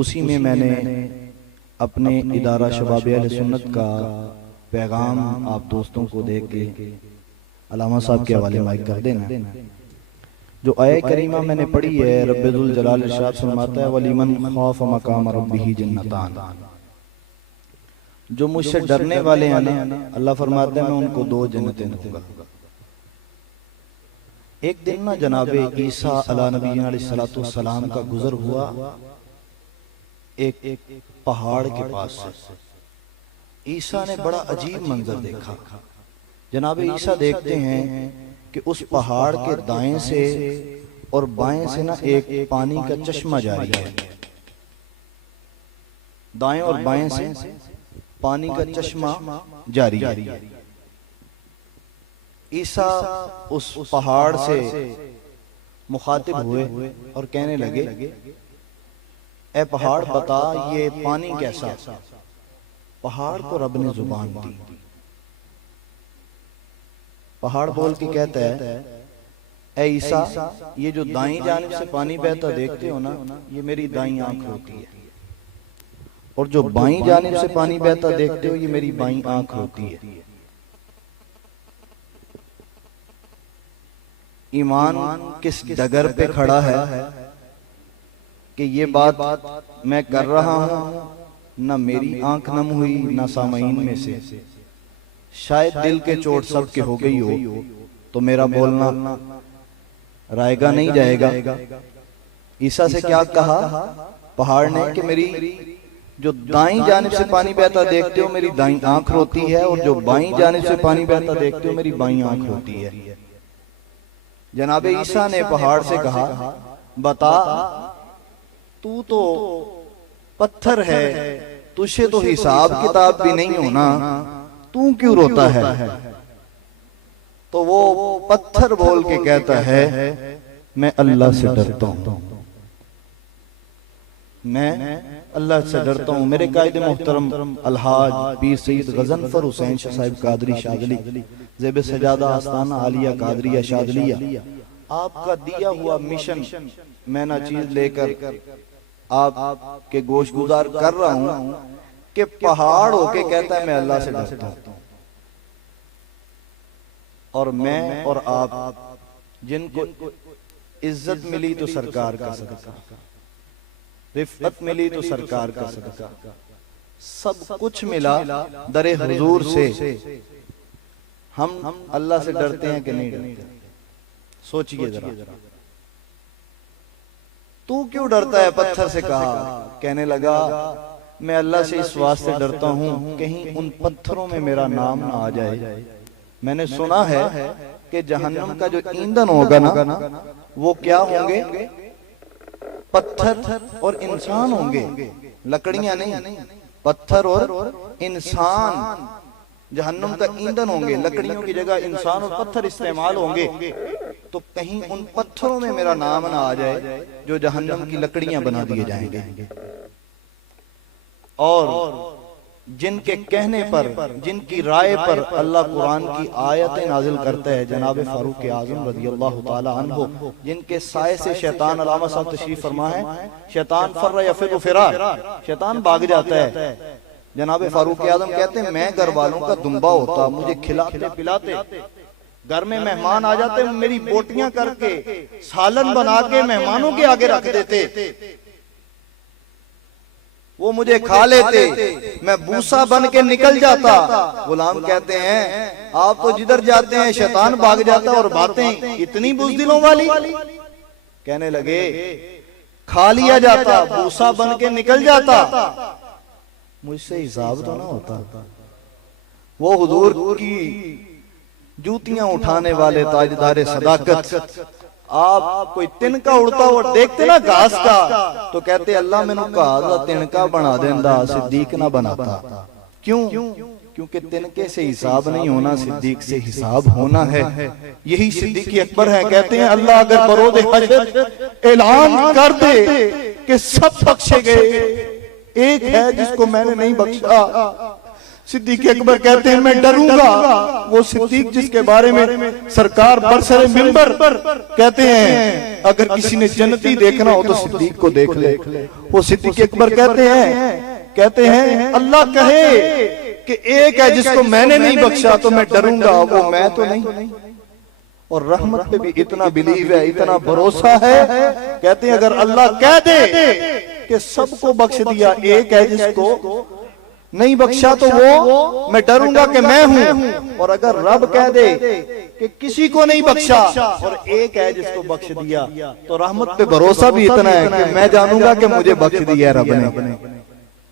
اسی میں نے اپنے ادارہ شباب اہل سنت کا پیغام آپ دوستوں کو دے کے علامہ صاحب کے حوالے مائک کر دینا۔ جو آیہ کریمہ میں نے پڑھی ہے، رب ذوالجلال ارشاد فرماتا ہے وَلِمَنْ خَافَ مَقَامَ رَبِّهِ جَنَّتَانِ، جو مجھ سے ڈرنے والے ہیں نا، اللہ فرماتا ہے میں ان کو 2 جنتیں دوں گا۔ ایک دن نا جناب عیسیٰ علیہ نبی علیہ السلام کا گزر ہوا ایک پہاڑ کے پاس سے۔ عیسیٰ نے بڑا عجیب منظر دیکھا۔ جناب عیسیٰ دیکھتے ہیں کہ اس پہاڑ کے دائیں سے اور بائیں سے نا ایک پانی کا چشمہ جاری ہے، دائیں اور بائیں سے پانی کا چشمہ جاری ہے۔ عیسیٰ اس پہاڑ سے مخاطب ہوئے اور کہنے لگے اے پہاڑ بتا یہ پانی کیسا؟ پہاڑ کو رب نے زبان دی۔ پہاڑ بول کے کہتا ہے اے عیسیٰ یہ جو دائیں جانب سے پانی بہتا دیکھتے ہو نا، یہ میری دائیں آنکھ ہوتی ہے، اور جو بائیں جانب سے پانی بہتا دیکھتے ہو یہ میری بائیں آنکھ ہوتی ہے۔ ایمان کس ڈگر پہ کھڑا ہے کہ یہ بات میں کر رہا ہوں، نہ میری آنکھ نم ہوئی نہ سامعین میں سے، شاید دل کے چوٹ سب کے ہو گئی ہو تو میرا بولنا رائے گا نہیں جائے گا۔ عیسیٰ سے کیا کہا پہاڑ نے کہ میری جو دائیں جانب سے پانی بہتا دیکھتے ہو میری دائیں آنکھ روتی ہے، اور جو بائیں جانب سے پانی بہتا دیکھتے ہو میری بائیں آنکھ روتی ہے۔ جناب عیسیٰ نے پہاڑ سے کہا بتا تو پتھر ہے، تجھے تو حساب کتاب بھی نہیں ہونا، تو کیوں روتا ہے؟ تو وہ پتھر بول کے کہتا ہے میں اللہ سے ڈرتا ہوں، میں اللہ سے ڈرتا ہوں۔ میرے قائد محترم الحاج پیر سید غضنفر حسین شاہ صاحب قادری شاذلی، زیب سجادہ آستانہ عالیہ قادریہ شاذلیہ، آپ کا دیا ہوا مشن میں نہ چیز لے کر آپ کے گوش گزار کر رہا ہوں کہ پہاڑ ہو کے کہتا ہے میں اللہ سے ڈرتا ہوں۔ اور میں اور آپ جن کو عزت ملی تو سرکار کا صدقہ، رفعت ملی تو سرکار کا صدقہ، سب کچھ ملا در حضور سے، ہم اللہ سے ڈرتے ہیں کہ نہیں ڈرتے؟ سوچئے ذرا، تو کیوں ڈرتا ہے؟ پتھر سے کہا، کہنے لگا میں اللہ سے اس واسطے ڈرتا ہوں کہیں ان پتھروں میں میرا نام نہ آ جائے۔ میں نے سنا ہے کہ جہنم کا جو ایندھن ہوگا نا وہ کیا ہوں گے؟ پتھر اور انسان ہوں گے، لکڑیاں نہیں، پتھر اور انسان جہنم کا ایندھن ہوں گے، لکڑیوں کی جگہ انسان اور پتھر استعمال ہوں گے۔ تو کہیں ان پتھروں میں میرا نام نہ آ جائے جو جہنم کی لکڑیاں بنا دیے جائیں گے۔ اور جن کے کہنے پر، جن کی رائے پر اللہ قرآن کی آیتیں نازل کرتا ہے، جناب فاروق اعظم رضی اللہ تعالی عنہ، جن کے سائے سے شیطان، علامہ صاحب تشریف فرما ہے، شیطان فر یفر فرار، شیطان بھاگ جاتا ہے۔ جناب فاروق اعظم کہتے ہیں میں گھر والوں کا دمبا ہوتا، مجھے کھلاتے پلاتے، گھر میں مہمان آ جاتے میری بوٹیاں کر کے سالن بنا کے مہمانوں کے آگے رکھ دیتے، وہ مجھے کھا لیتے، میں بوسا بن کے نکل جاتا۔ غلام کہتے ہیں آپ تو جدھر جاتے ہیں شیطان بھاگ جاتا اور باتیں اتنی بزدلوں والی؟ کہنے لگے کھا لیا جاتا، بوسا بن کے نکل جاتا، مجھ سے حساب تو نہ ہوتا۔ وہ حضور کی جوتیاں اٹھانے والے تاجدار صداقت، آپ کوئی تنکا اڑتا ہوا دیکھتے نا گھاس کا تو کہتے اللہ میں نے کہا تھا تنکا بنا دیندہ، صدیق نہ بناتا۔ کیوں؟ کیونکہ تنکے سے حساب نہیں ہونا، صدیق سے حساب ہونا ہے۔ یہی صدیق اکبر ہے، کہتے ہیں اللہ اگر بروز حشر اعلان کر دے کہ سب بخشے گئے، ایک ہے جس کو میں نے نہیں بخشا، صدیق اکبر کہتے ہیں میں ڈروں گا، وہ صدیق جس کے بارے میں سرکار برسر منبر کہتے ہیں اگر کسی نے جنتی دیکھنا ہو تو صدیق کو دیکھ لے. وہ صدیق اکبر کہتے ہیں اللہ کہے کہ ایک ہے جس کو میں نے نہیں بخشا تو میں ڈروں گا، وہ میں تو نہیں. اور رحمت پہ بھی اتنا بلیو ہے، اتنا بھروسہ ہے، کہتے ہیں اگر اللہ کہہ دے کہ سب کو بخش دیا، ایک ہے جس کو نہیں بخشا تو وہ میں ڈروں گا کہ میں ہوں. اور اگر رب کہہ دے کہ کسی کو نہیں بخشا اور ایک ہے جس کو بخش دیا تو رحمت پہ بھروسہ بھی اتنا ہے کہ میں جانوں گا کہ مجھے بخش دیا رب نے.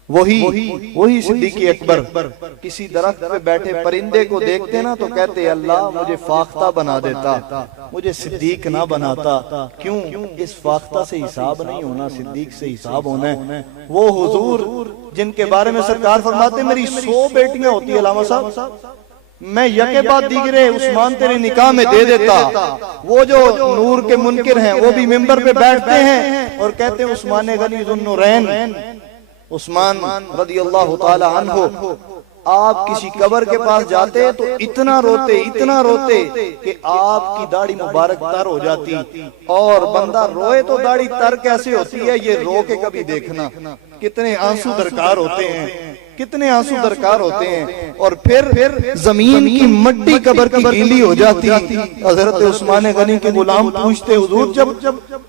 وہی صدیق اکبر کسی درخت پہ بیٹھے پرندے کو دیکھتے نا تو کہتے اللہ مجھے فاختہ بنا دیتا، مجھے صدیق نہ بناتا. کیوں؟ اس فاختہ سے حساب نہیں ہونا، صدیق سے حساب ہونا ہے. وہ حضور جن کے بارے میں سرکار فرماتے میری 100 بیٹیاں ہوتی ہیں علامہ صاحب، میں یکے بعد دیگرے عثمان تیرے نکاح میں دے دیتا. وہ جو نور کے منکر ہیں وہ بھی منبر پہ بیٹھتے ہیں اور کہتے ہیں عثمان غنی ذو النورین، عثمان رضی اللہ تعالی عنہ آپ کسی قبر کے پاس جاتے تو اتنا روتے کہ آپ کی داڑھی مبارک تر ہو جاتی. اور بندہ روئے تو داڑھی تر کیسے ہوتی ہے یہ رو کے کبھی دیکھنا، کتنے آنسو درکار ہوتے ہیں، کتنے آنسو درکار ہوتے ہیں. اور پھر زمین کی مٹی قبر کی گیلی ہو جاتی. حضرت عثمان غنی کے غلام پوچھتے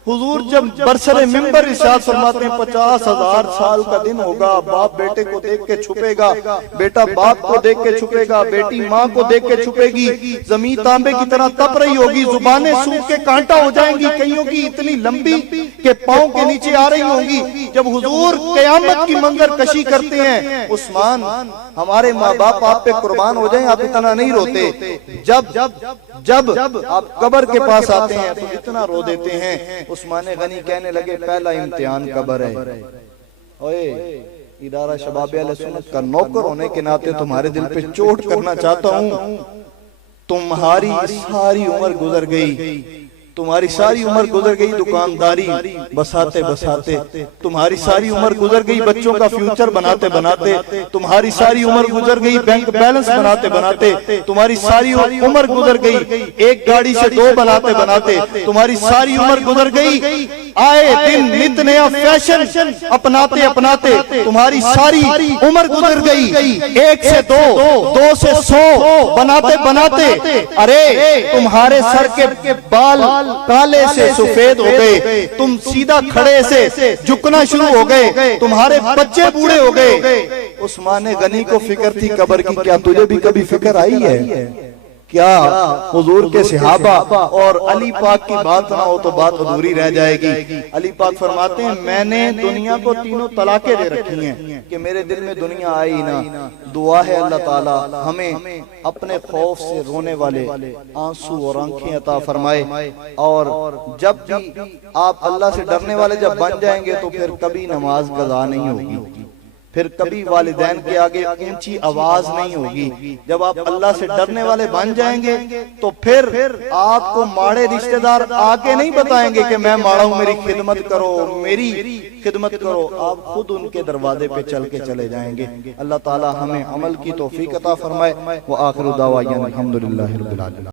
حضور جب برسر منبر ارشاد فرماتے ہیں 50,000 سال کا دن ہوگا، باپ بیٹے کو دیکھ کے چھپے گا، بیٹا باپ کو دیکھ کے چھپے گا، بیٹی ماں کو دیکھ کے چھپے گی، زمین تانبے کی طرح تپ رہی ہوگی، زبانیں سوکھ کے کانٹا ہو جائیں گی، کئیوں کی اتنی لمبی کہ پاؤں کے نیچے آ رہی ہوں گی. جب حضور قیامت کی منظر کشی کرتے ہیں عثمان ہمارے ماں باپ آپ پہ قربان ہو جائیں آپ اتنا نہیں روتے، جب آپ قبر کے پاس آتے ہیں تو اتنا رو دیتے ہیں. عثمان غنی کہنے لگے پہلا امتحان قبر ہے. اوئے ادارہ شباب اہل سنت کا نوکر ہونے کے ناطے تمہارے دل پہ چوٹ کرنا چاہتا ہوں. تمہاری ساری عمر گزر گئی، تمہاری ساری عمر گزر گئی دکانداری بساتے بساتے، تمہاری ساری عمر گزر گئی بچوں کا فیوچر بناتے بناتے، تمہاری ساری عمر گزر گئی بینک بیلنس بناتے بناتے، تمہاری ساری عمر گزر گئی ایک گاڑی سے 2 بناتے بناتے، تمہاری ساری عمر گزر گئی آئے دن نت نیا فیشن اپناتے اپناتے، تمہاری ساری عمر گزر گئی 1 سے 2 2 سے 100 بناتے بناتے. ارے تمہارے سر کے بال کالے سے سفید ہو گئے، تم سیدھا کھڑے سے جھکنا شروع ہو گئے، تمہارے بچے بوڑھے ہو گئے. عثمان غنی کو فکر تھی قبر کی، کیا تجھے بھی کبھی فکر آئی ہے؟ کیا حضور کے صحابہ اور علی پاک کی بات نہ ہو تو بات ادھوری رہ جائے گی. علی پاک فرماتے ہیں میں نے دنیا کو 3 طلاقیں دے رکھی ہیں کہ میرے دل میں دنیا آئی نہ. دعا ہے اللہ تعالی ہمیں اپنے خوف سے رونے والے آنسو اور آنکھیں عطا فرمائے. اور جب بھی آپ اللہ سے ڈرنے والے جب بن جائیں گے تو پھر کبھی نماز قضا نہیں ہوگی، پھر کبھی والدین کے آگے اونچی آواز نہیں ہوگی. جب آپ اللہ سے ڈرنے والے بن جائیں گے تو پھر آپ کو ماڑے رشتہ دار آگے نہیں بتائیں گے کہ میں ماڑا ہوں میری خدمت کرو، میری خدمت کرو. آپ خود ان کے دروازے پہ چل کے چلے جائیں گے. اللہ تعالی ہمیں عمل کی توفیق عطا فرمائے. وآخر دعوانا الحمدللہ رب العالمین.